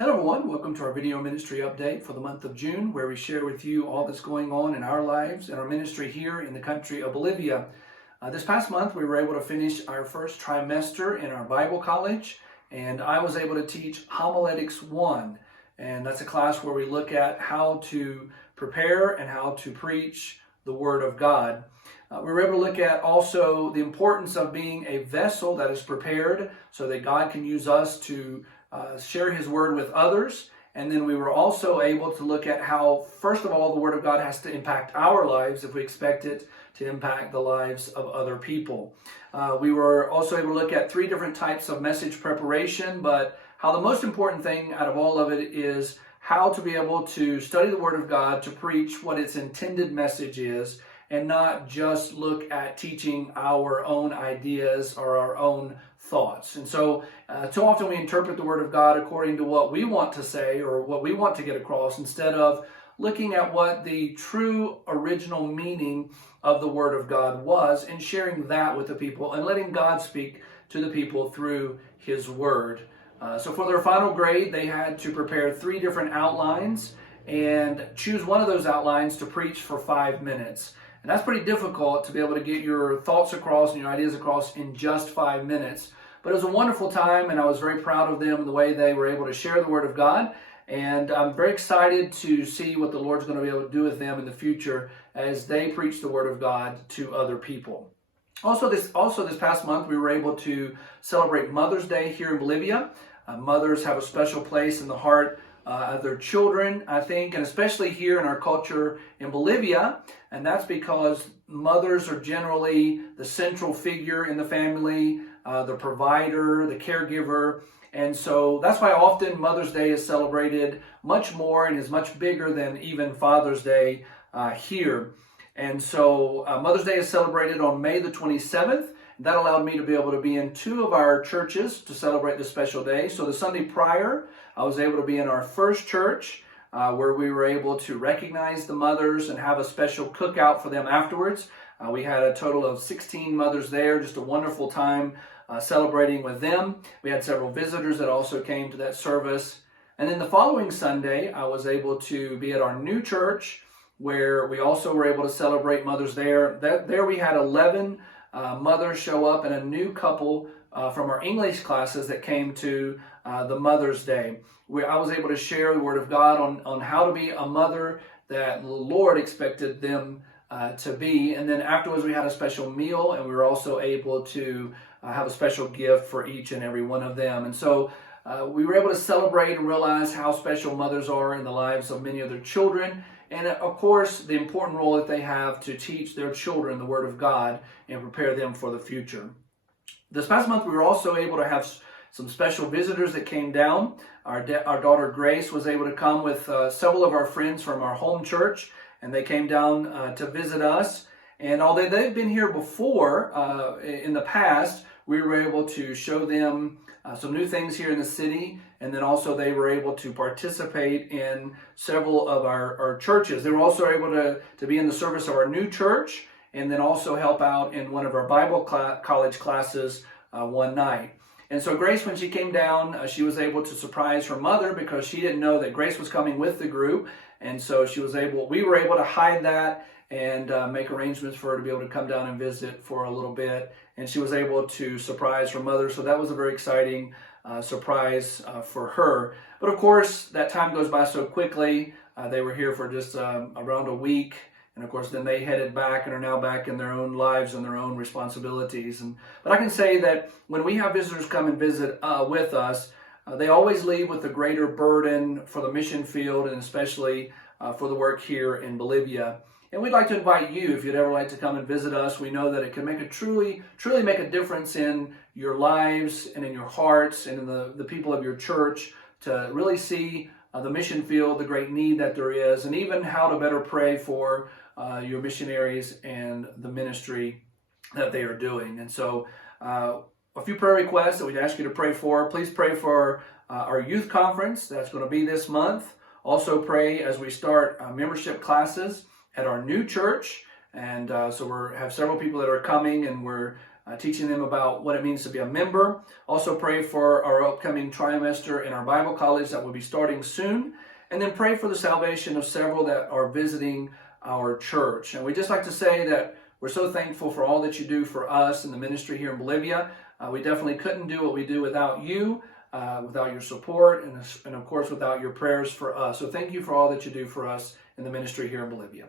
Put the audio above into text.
Hello everyone, welcome to our video ministry update for the month of June, where we share with you all that's going on in our lives and our ministry here in the country of Bolivia. This past month we were able to finish our first trimester in our Bible college, and I was able to teach Homiletics 1, and that's a class where we look at how to prepare and how to preach the Word of God. We were able to look at also the importance of being a vessel that is prepared so that God can use us to share His Word with others. And then we were also able to look at how, first of all, the Word of God has to impact our lives if we expect it to impact the lives of other people. We were also able to look at 3 different types of message preparation, but how the most important thing out of all of it is how to be able to study the Word of God to preach what its intended message is, and not just look at teaching our own ideas or our own thoughts. And so too often we interpret the Word of God according to what we want to say or what we want to get across, instead of looking at what the true original meaning of the Word of God was and sharing that with the people and letting God speak to the people through His Word. So for their final grade, they had to prepare 3 different outlines and choose one of those outlines to preach for 5 minutes. And that's pretty difficult to be able to get your thoughts across and your ideas across in just 5 minutes. But it was a wonderful time, and I was very proud of them and the way they were able to share the Word of God. And I'm very excited to see what the Lord's going to be able to do with them in the future as they preach the Word of God to other people. Also this past month, we were able to celebrate Mother's Day here in Bolivia. Mothers have a special place in the heart of their children, I think, and especially here in our culture in Bolivia. And that's because mothers are generally the central figure in the family, the provider, the caregiver. And so that's why often Mother's Day is celebrated much more and is much bigger than even Father's Day here. And so Mother's Day is celebrated on May the 27th. That allowed me to be able to be in 2 of our churches to celebrate this special day. So the Sunday prior, I was able to be in our first church where we were able to recognize the mothers and have a special cookout for them afterwards. We had a total of 16 mothers there, just a wonderful time celebrating with them. We had several visitors that also came to that service. And then the following Sunday, I was able to be at our new church where we also were able to celebrate mothers there. There we had 11 mothers show up and a new couple from our English classes that came to the Mother's Day, where I was able to share the Word of God on how to be a mother that the Lord expected them to be. And then afterwards we had a special meal, and we were also able to have a special gift for each and every one of them. And so we were able to celebrate and realize how special mothers are in the lives of many of their children. And of course, the important role that they have to teach their children the Word of God and prepare them for the future. This past month, we were also able to have some special visitors that came down. Our daughter Grace was able to come with several of our friends from our home church, and they came down to visit us. And although they've been here before in the past, we were able to show them some new things here in the city, and then also they were able to participate in several of our churches. They were also able to be in the service of our new church, and then also help out in one of our Bible college classes one night. And so Grace, when she came down, she was able to surprise her mother because she didn't know that Grace was coming with the group. And so we were able to hide that and make arrangements for her to be able to come down and visit for a little bit. And she was able to surprise her mother. So that was a very exciting surprise for her. But of course, that time goes by so quickly. They were here for just around a week. And of course, then they headed back and are now back in their own lives and their own responsibilities. But I can say that when we have visitors come and visit with us, they always leave with a greater burden for the mission field, and especially for the work here in Bolivia. And we'd like to invite you, if you'd ever like to come and visit us. We know that it can make truly make a difference in your lives and in your hearts and in the people of your church, to really see the mission field, the great need that there is, and even how to better pray for your missionaries and the ministry that they are doing. And so a few prayer requests that we'd ask you to pray for. Please pray for our youth conference that's going to be this month. Also pray as we start membership classes at our new church. And so we have several people that are coming, and we're teaching them about what it means to be a member. Also pray for our upcoming trimester in our Bible college that will be starting soon. And then pray for the salvation of several that are visiting our church. And we just like to say that we're so thankful for all that you do for us in the ministry here in Bolivia. We definitely couldn't do what we do without you, without your support, and of course without your prayers for us. So thank you for all that you do for us in the ministry here in Bolivia.